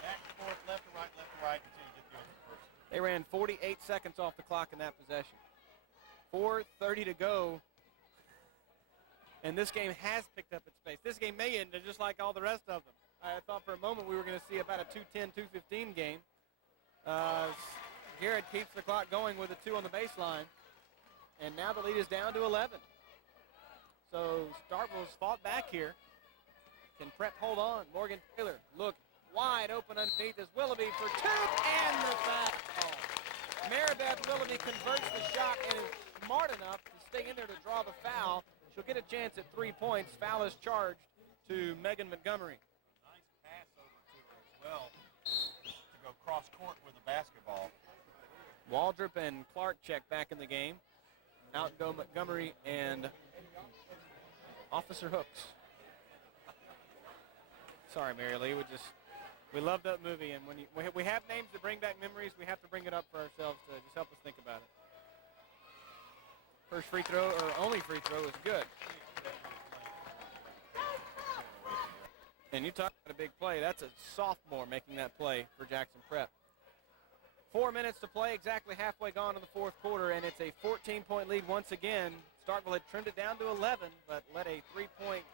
back and forth, left to right, until you get the open person. They ran 48 seconds off the clock in that possession. 4:30 to go. And this game has picked up its pace. This game may end just like all the rest of them. I thought for a moment we were going to see about a 2:10, 2:15 game. Garrett keeps the clock going with a 2 on the baseline. And now the lead is down to 11. So Starkville's fought back here. Can Prep hold on? Morgan Taylor look wide open underneath as Willoughby for 2 and the foul. Maribeth Willoughby converts the shot and is smart enough to stay in there to draw the foul. She'll get a chance at 3 points. Foul is charged to Megan Montgomery. Nice pass over to her as well to go cross court with the basketball. Waldrop and Clark check back in the game. Out go Montgomery and Officer Hooks. Sorry, Mary Lee. We love that movie, and when we have names that bring back memories, we have to bring it up for ourselves to just help us think about it. First free throw, or only free throw, is good. And you talk about a big play. That's a sophomore making that play for Jackson Prep. 4 minutes to play, exactly halfway gone in the 4th quarter, and it's a 14-point lead once again. Starkville had trimmed it down to 11, but let a 3-point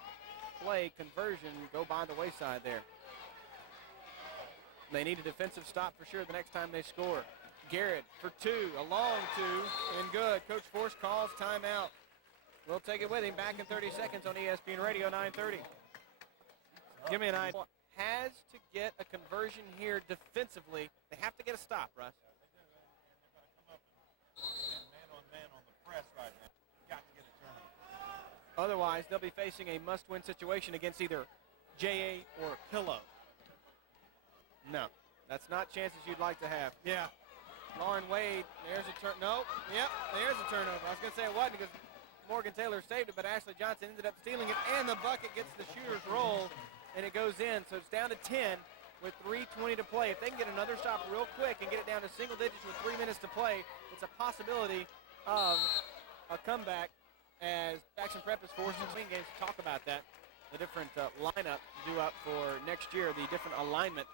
play conversion go by the wayside there. They need a defensive stop for sure the next time they score. Garrett for 2, a long 2, and good. Coach Force calls timeout. We'll take it with him back in 30 seconds on ESPN Radio 930. Give me an idea. Has to get a conversion here defensively. They have to get a stop, Russ. They're going to come up and man on the press right now. Got to get a turnover. Otherwise, they'll be facing a must-win situation against either JA or Pillow. No, that's not chances you'd like to have. Yeah. Lauren Wade, there's a turn. Nope. Yep, there's a turnover. I was going to say it wasn't because Morgan Taylor saved it, but Ashley Johnson ended up stealing it, and the bucket gets the shooter's roll, and it goes in. So it's down to 10 with 3:20 to play. If they can get another stop real quick and get it down to single digits with 3 minutes to play, it's a possibility of a comeback as Jackson Prep is forced to swing games to talk about that. lineup due up for next year, the different alignment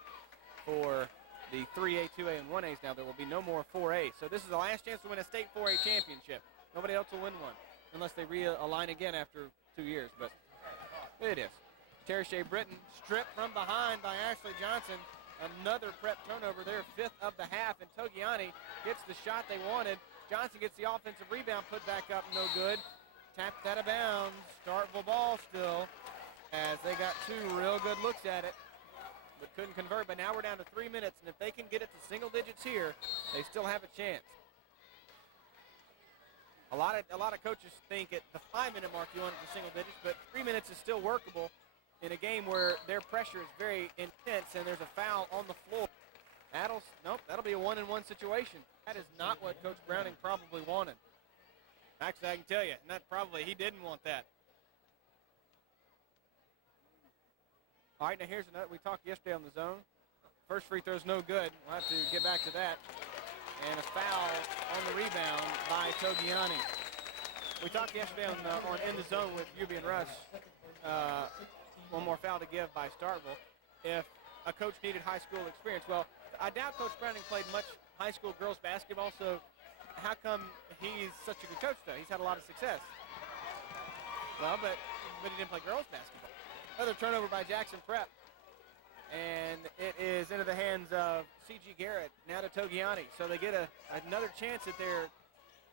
for the 3A, 2A, and 1As now. There will be no more 4A. So this is the last chance to win a state 4A championship. Nobody else will win one unless they realign again after 2 years, but it is. Terry Britton stripped from behind by Ashley Johnson. Another prep turnover there, 5th of the half, and Togiani gets the shot they wanted. Johnson gets the offensive rebound, put back up, no good. Tapped out of bounds. Starkville ball still, as they got 2 real good looks at it, but couldn't convert. But now we're down to 3 minutes, and if they can get it to single digits here, they still have a chance. A lot of coaches think at the 5-minute mark you want it to single digits, but 3 minutes is still workable in a game where their pressure is very intense and there's a foul on the floor. That'll be a 1-and-1 situation. That is not what Coach Browning probably wanted. Actually, I can tell you, he didn't want that. All right, now here's another. We talked yesterday on the zone. First free throw's no good. We'll have to get back to that. And a foul on the rebound by Togiani. We talked yesterday on In the Zone with Yubi and Russ. One more foul to give by Starkville. If a coach needed high school experience, well, I doubt Coach Browning played much high school girls basketball, so how come he's such a good coach, though? He's had a lot of success. Well, but he didn't play girls basketball. Another turnover by Jackson Prep. And it is into the hands of C.G. Garrett, now to Togiani. So they get another chance at their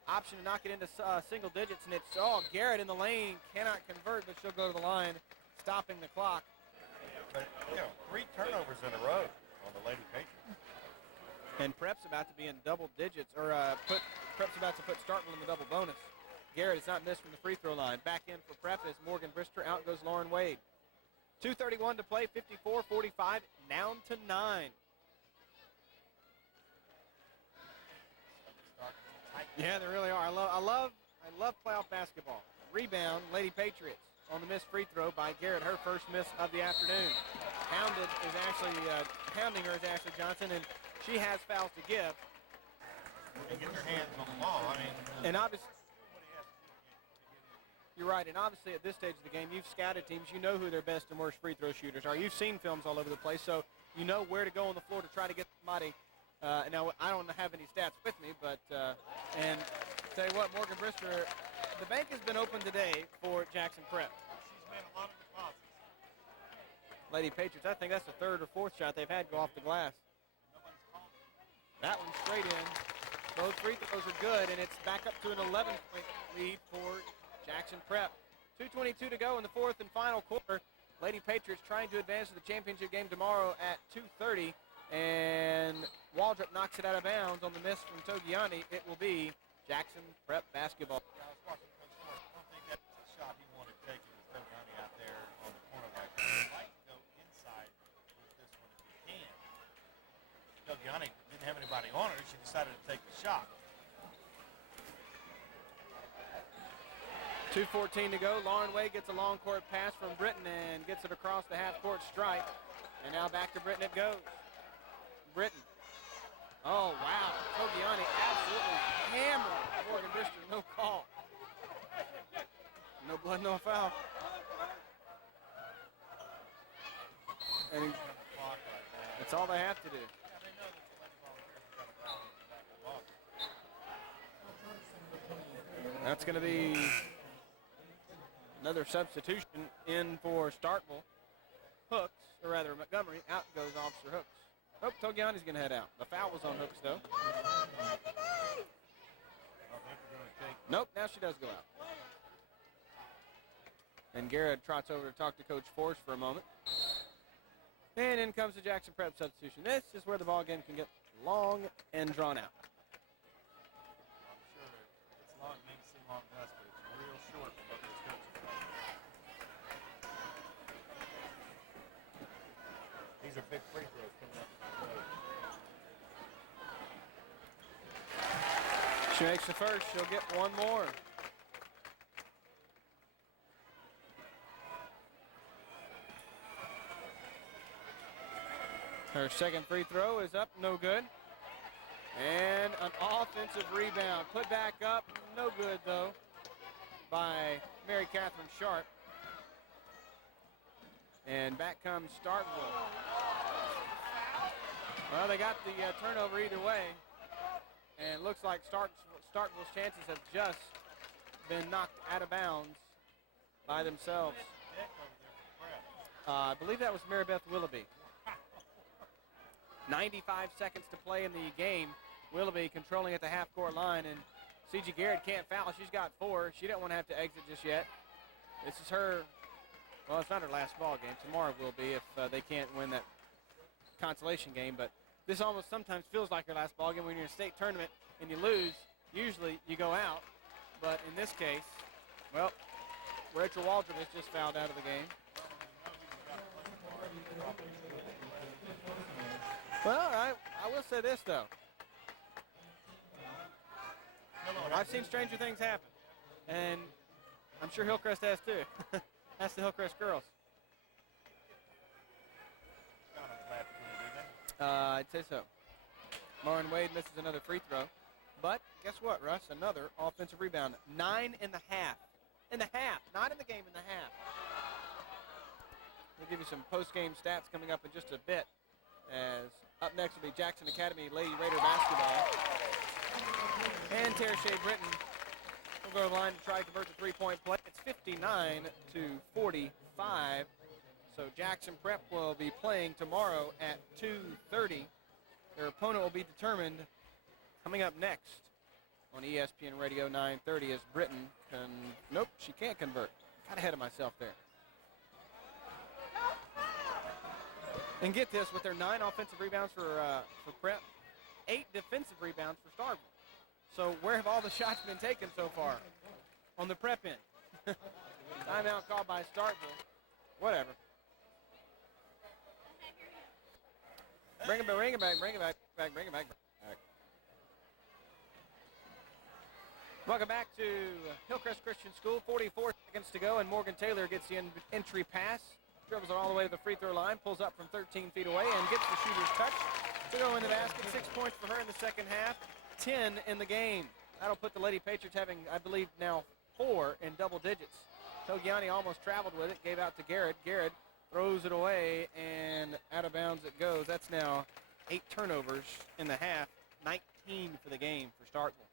option to knock it into single digits. And it's, Garrett in the lane, cannot convert, but she'll go to the line, stopping the clock. But, 3 turnovers in a row on the Lady Patriots. And Prep's about to be in double digits, or Prep's about to put Starkville in the double bonus. Garrett is not missed from the free throw line. Back in for Prep is Morgan Brister. Out goes Lauren Wade. 2:31 to play, 54-45, down to 9. Yeah, they really are. I love playoff basketball. Rebound, Lady Patriots on the missed free throw by Garrett. Her first miss of the afternoon. Hounding her is Ashley Johnson, and she has fouls to give. They get their hands on the ball. And obviously, you're right, and obviously at this stage of the game, you've scouted teams. You know who their best and worst free throw shooters are. You've seen films all over the place, so you know where to go on the floor to try to get somebody. Now, I don't have any stats with me, but and tell you what, Morgan Brister, the bank has been open today for Jackson Prep. She's made a lot of deposits. Lady Patriots, I think that's the 3rd or 4th shot they've had go off the glass. That one straight in. Both free throws are good, and it's back up to an 11-point lead for Jackson Prep. 2:22 to go in the 4th and final quarter. Lady Patriots trying to advance to the championship game tomorrow at 2:30, and Waldrop knocks it out of bounds on the miss from Togiani. It will be Jackson Prep basketball. Yeah, I was watching Coach Morris. I don't think that's the shot he wanted taken with Togiani out there on the corner like that. He'd like to go inside with this one if he can. Togiani didn't have anybody on her. She decided to take the shot. 2:14 to go. Lauren Wade gets a long court pass from Britton and gets it across the half-court stripe. And now back to Britton it goes. Britton. Oh, wow. Togiani absolutely hammered Morgan Brister. No call. No blood, no foul. And that's all they have to do. That's going to be another substitution in for Starkville. Hooks, or rather Montgomery, out goes Officer Hooks. Oh, Togiani's going to head out. The foul was on Hooks, though. Nope, now she does go out. And Garrett trots over to talk to Coach Force for a moment. And in comes the Jackson Prep substitution. This is where the ball game can get long and drawn out. I'm sure it's long, it may seem long to us, but it's real short for both those coaches. These are big free throws coming up. She makes the first. She'll get one more. Her second free throw is up, no good. And an offensive rebound. Put back up, no good though, by Mary Catherine Sharp. And back comes Starkville. Well, they got the turnover either way. And it looks like Starkville's chances have just been knocked out of bounds by themselves. I believe that was Maribeth Willoughby. 95 seconds to play in the game. Willoughby controlling at the half-court line, and C.G. Garrett can't foul. She's got 4. She don't want to have to exit just yet. This is her, well, it's not her last ball game. Tomorrow will be if they can't win that consolation game, but this almost sometimes feels like your last ball game when you're in a state tournament and you lose. Usually you go out, but in this case, well, Rachel Waldron has just fouled out of the game. Well, I will say this, though. I've seen stranger things happen, and I'm sure Hillcrest has, too. That's the Hillcrest girls. I'd say so. Lauren Wade misses another free throw. But guess what, Russ? Another offensive rebound. 9 in the half. In the half. Not in the game, in the half. We'll give you some post-game stats coming up in just a bit. As up next will be Jackson Academy Lady Raider basketball. And Tara Shea Britton will go to the line to try to convert the three-point play. It's 59-45. So Jackson Prep will be playing tomorrow at 2:30. Their opponent will be determined coming up next on ESPN Radio 930 as Britton nope, she can't convert. Got ahead of myself there. And get this, with their 9 offensive rebounds for Prep, 8 defensive rebounds for Starkville. So where have all the shots been taken so far? On the Prep end. Timeout called by Starkville. Whatever. Bring it back. Welcome back to Hillcrest Christian School. 44 seconds to go, and Morgan Taylor gets the entry pass. Dribbles it all the way to the free throw line, pulls up from 13 feet away, and gets the shooter's touch to go in the basket. 6 points for her in the second half, 10 in the game. That'll put the Lady Patriots having, I believe, now 4 in double digits. Togiani almost traveled with it, gave out to Garrett. Garrett throws it away, and out of bounds it goes. That's now 8 turnovers in the half, 19 for the game for Starkville. You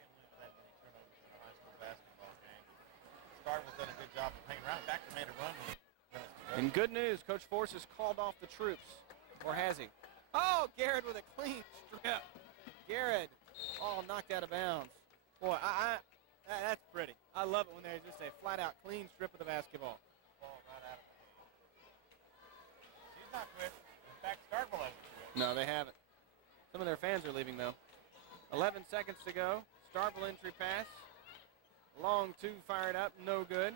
can't win with that many turnovers in a high school basketball game. Starkville's done a good job of hanging around. In fact, they made a run. And good news, Coach Force has called off the troops. Or has he? Oh, Garrett with a clean strip. Garrett, knocked out of bounds. Boy, that's pretty. I love it when there's just a flat-out clean strip of the basketball. Ball right out of the hand. She's not quit. In fact, Starkville hasn't quit. No, they haven't. Some of their fans are leaving, though. 11 seconds to go. Starkville entry pass. Long 2 fired up, no good.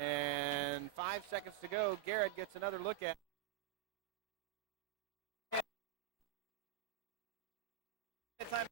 And 5 seconds to go. Garrett gets another look at it. Time